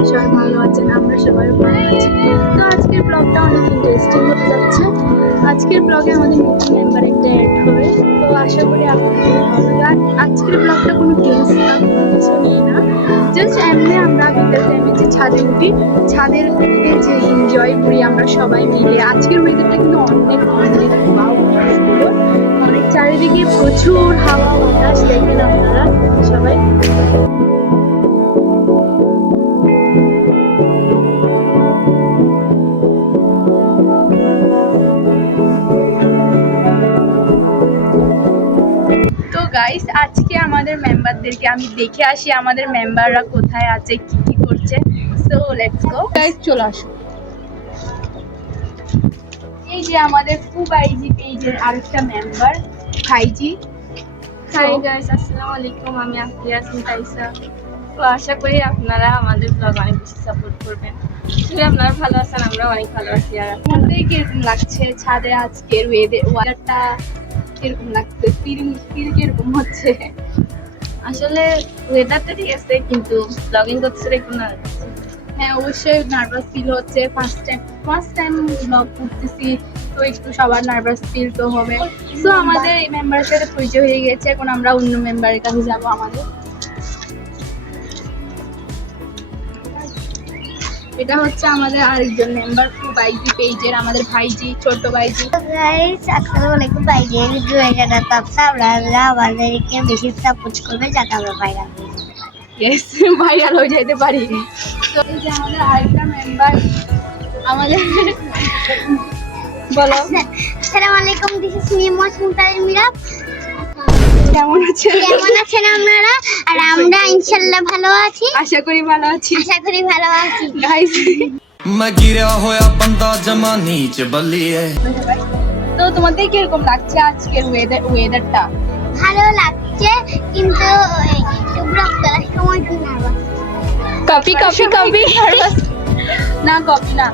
আপনারা সবাই ভালো আছেন, আমরা সবাই ভালো আছি। তো আজকের ব্লগটা অনেক ইন্টারেস্টিং হতে যাচ্ছে। আজকের ব্লগে আমাদের নতুন মেম্বার একটা অ্যাড হবে, তো আশা করি আপনাদের ভালো লাগে। আজকের ব্লগটা কোনো গেমস বা কোনো কিছু নিয়ে না, জাস্ট এমনি আমরা বিকেল টাইমে যে ছাদে উঠি, ছাদের উঠে যে এনজয় করি আমরা সবাই মিলে। আজকের ওয়েদারটা কিন্তু অনেক অনেক ওয়াও, সুন্দর, অনেক চারিদিকে প্রচুর হাওয়া বাতাস, দেখেন আপনারা সবাই। তো গাইস, আজকে আমাদের মেম্বারদেরকে আমি দেখে আসি আমাদের মেম্বাররা কোথায় আছে, কি কি করছে। সো লেটস গো গাইস, চলে আসো। এই যে আমাদের ফুবাইজি পেজের আরেকটা মেম্বার ভাইজি। হাই গাইস, আসসালামু আলাইকুম। আমি ইয়াসমিন তাইসা। তো আশা করি আপনারা আমাদের ব্লগ অনেক বেশি সাপোর্ট করবেন। যদি আপনারা ভালো আছেন, আমরা অনেক ভালো আছি। আর আপনাদের কিরকম লাগছে ছাদে আজকের ওয়েদারটা? কিরকম লাগছে? ফিল কিরকম হচ্ছে? আসলে ওয়েদারটা ঠিক আছে, কিন্তু ব্লগিং করতে একটু নার্ভাস। হ্যাঁ, অবশ্যই নার্ভাস ফিল হচ্ছে। ফার্স্ট টাইম ব্লগ করতেছি, তো একটু সবার নার্ভাস ফিল তো হবে। সো আমাদের এই মেম্বারের সাথে পরিচয় হয়ে গেছে, এখন আমরা অন্য মেম্বারের কাছে যাব। এটা হচ্ছে আমাদের আরেকজন মেম্বার ফুবাইজি পেজের, আমাদের ভাইজি, ছোট ভাইজি। গাইস, আসসালামু আলাইকুম। ভাইজান জুয়েলাটা তাপসা, আপনারা আমাদেরকে বেশি সাপোর্ট করবে যাতে আমরা ভাইরাল হই। ইয়েস, ভাইরাল হয়ে যেতে পারি। তো এই যে আমাদের আরেকটা মেম্বার, আমাদের বলো। আসসালামু আলাইকুম, দিস ইজ মিমা সুলতান মিরা। কেমন আছেন? কেমন আছেন আপনারা? আর আমরা ইনশাআল্লাহ ভালো আছি। আশা করি ভালো আছি। আশা করি ভালো আছি। গাইস, मैं गिरा होया बंदा जमा नीच बलिए। তো তোমাদের কিরকম লাগছে আজকের ওয়েদারটা? ভালো লাগছে, কিন্তু একটু ব্লগ করার সময় একটু নার্ভাস। কপি না, কপি না।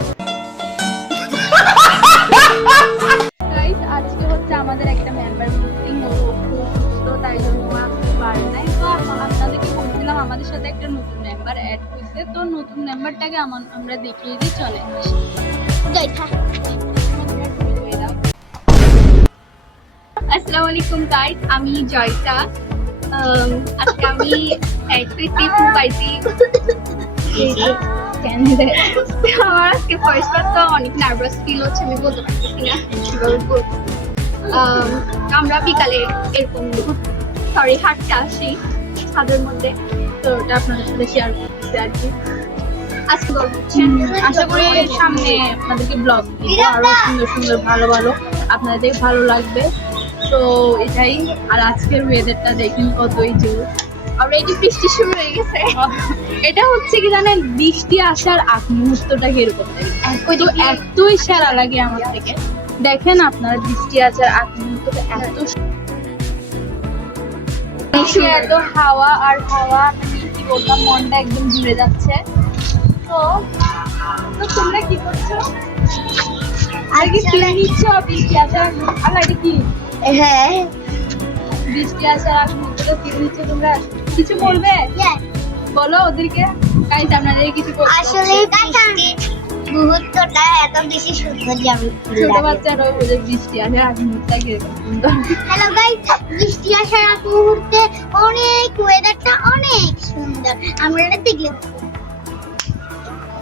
গাইস, আজকে হচ্ছে আমাদের একটা মেম্বার মিটিং, তো তাই জন্য আসতে পারে নাই। তো আপনাদেরকে বলছিলাম আমাদের সাথে একটা নতুন মেম্বার অ্যাড হয়েছে, তো নতুন মেম্বারটাকে আমরা দেখিয়ে দিই, চলে। আসসালামু আলাইকুম গাইস, আমি জয়তা। আজকে আমি ফুবাইজি আমার আজকে ফার্স্ট বার, তো অনেক নার্ভাস ফিল হচ্ছে, আমি বলতে পারতেছি না কিভাবে বলবো। আমরা বিকালে এরকম হাঁটতে আসি ছাদের মধ্যে, তো ওটা আপনাদের সাথে শেয়ার করতেছি আর কি। আজকে গল্প হচ্ছেন, আশা করি সামনে আপনাদেরকে ব্লগ দিব আরো সুন্দর সুন্দর ভালো ভালো, আপনাদের ভালো লাগবে। তো এটাই। আর আজকের ওয়েদারটা দেখুন, কতই জোর। অলরেডি বৃষ্টি শুরু হয়ে গেছে। এটা হচ্ছে কি জানেন, বৃষ্টি আসার আগ মুহূর্তটা কিরকম লাগে, এতই সেরা লাগে আমার থেকে। দেখেন আপনারা, বৃষ্টি আসার আগ মুহূর্তটা এত হাওয়া, আর হাওয়া মানে কি বললাম, মনটা একদম জুড়ে যাচ্ছে। তো তোমরা কি করছো? আর কি ফিল নিচ্ছ বৃষ্টি আসার? আল্লাহ, এটা কি? হ্যাঁ, বৃষ্টি আসার আগ মুহূর্তটা ফিল নিচ্ছ তোমরা? কিছু বলবে? বলো ওদেরকে। গাইস, আপনাদের কিছু বলতে? আসলে মুহূর্তটা এত বেশি সুন্দর যে আমি ছোট বাচ্চারাও বোঝে বৃষ্টি আসার আগ মুহূর্তটা কিরকম সুন্দর। হ্যালো গাইস, বৃষ্টি আসার আগ মুহূর্তে অনেক ওয়েদারটা অনেক সুন্দর, আমরা এটা দেখলে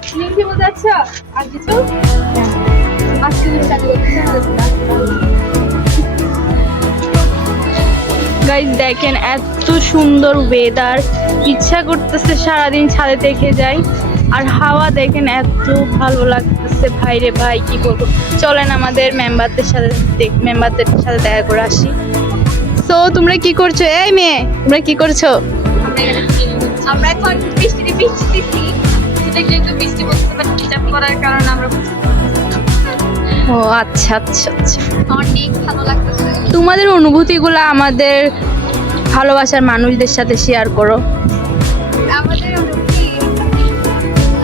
তুমি কি বলতে চাচ্ছ? আর কিছু আজকে গাইস দেখেন, এত সুন্দর ওয়েদার, ইচ্ছা করতেছে সারাদিন ছাদে দেখে যাই। আর হাওয়া দেখেন, এত ভালো লাগতেছে ভাইরে ভাই, কি বলবো। চলেন আমাদের মেম্বারদের সাথে দেখা করে আসি। তো তোমরা কি করছো? এই মেয়ে, তোমরা কি করছো? আমরা এখন বৃষ্টিতে ভিজতেছি, যেহেতু বৃষ্টি পড়তেছে করার কারণে আমরা ও আচ্ছা আচ্ছা আচ্ছা। অনেক ভালো লাগতেছে। তোমাদের অনুভূতিগুলো আমাদের ভালোবাসার মানুষদের সাথে শেয়ার করো। আমাদের অনুভূতি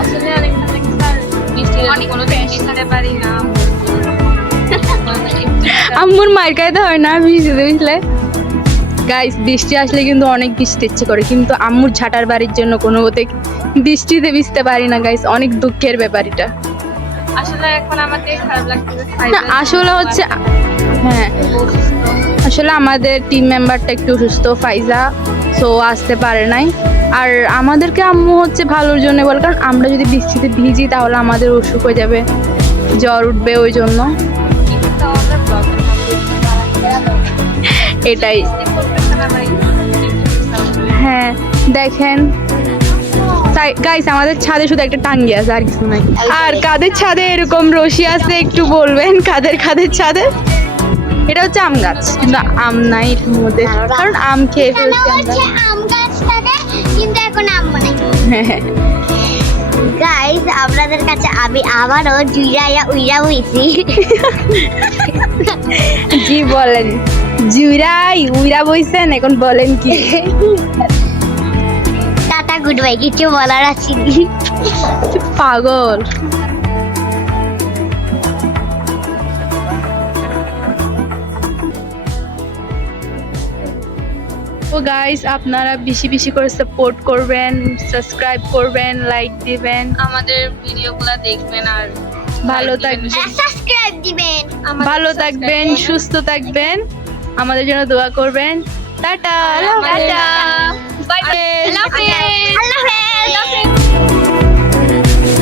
আসলে অনেক ভালো লাগছে। আর বৃষ্টির অনেক কোনো খেতে পারি না। আম্মুর মার খাইতে হয় না ভিজলে। গাইস বৃষ্টি আসলে কিন্তু অনেক বৃষ্টি ইচ্ছে করে, কিন্তু আম্মুর ঝাঁটার বাড়ির জন্য কোনো মতে বৃষ্টিতে ভিজতে পারি না গাইস, অনেক দুঃখের ব্যাপার এটা। আসলে এখন আমাদের খারাপ লাগতেছে না, আসলে হচ্ছে হ্যাঁ আসলে আমাদের টিম মেম্বারটা একটু অসুস্থ, ফাইজা, সো আসতে পারে নাই। আর আমাদেরকে আম্মু হচ্ছে ভালোর জন্য বলে, কারণ আমরা যদি বৃষ্টিতে ভিজি তাহলে আমাদের অসুখ হয়ে যাবে, জ্বর উঠবে, ওই জন্য কিন্তু আমরা ব্লগের এটাই। করতেছে না ভাই। হ্যাঁ দেখেন গাইস, আমাদের ছাদে শুধু একটা টাঙ্গি আছে, আর কিছু নাই। আর কাদের ছাদে এরকম রশি আছে একটু বলবেন, কাদের ছাদে? এটা হচ্ছে আম গাছ, কিন্তু আম নাই এটার মধ্যে, কারণ আম খেয়ে ফেলছি আমরা। আম গাছ থাকে কিন্তু এখন আম নাই। হ্যাঁ গাইস আপনাদের কাছে আমি আবারও জুইরা উইরা হইছি। জি বলেন, জুরাই উইরা বইছেন, এখন বলেন কি? টাটা গুড বাই, কিছু বলার আছে নি? পাগল। তো গাইস আপনারা বেশি বেশি করে সাপোর্ট করবেন, সাবস্ক্রাইব করবেন, লাইক দিবেন, আমাদের ভিডিওগুলো দেখবেন আর ভালো like দিবেন। থাকবেন, সাবস্ক্রাইব দিবেন। আমাদের ভালো subscribe থাকবেন, করবেন। সুস্থ থাকবেন, আমাদের জন্য দোয়া করবেন। টাটা আমাদের- টাটা, বাই বাই, আল্লাহ হাফেজ। আল্লাহ হাফেজ।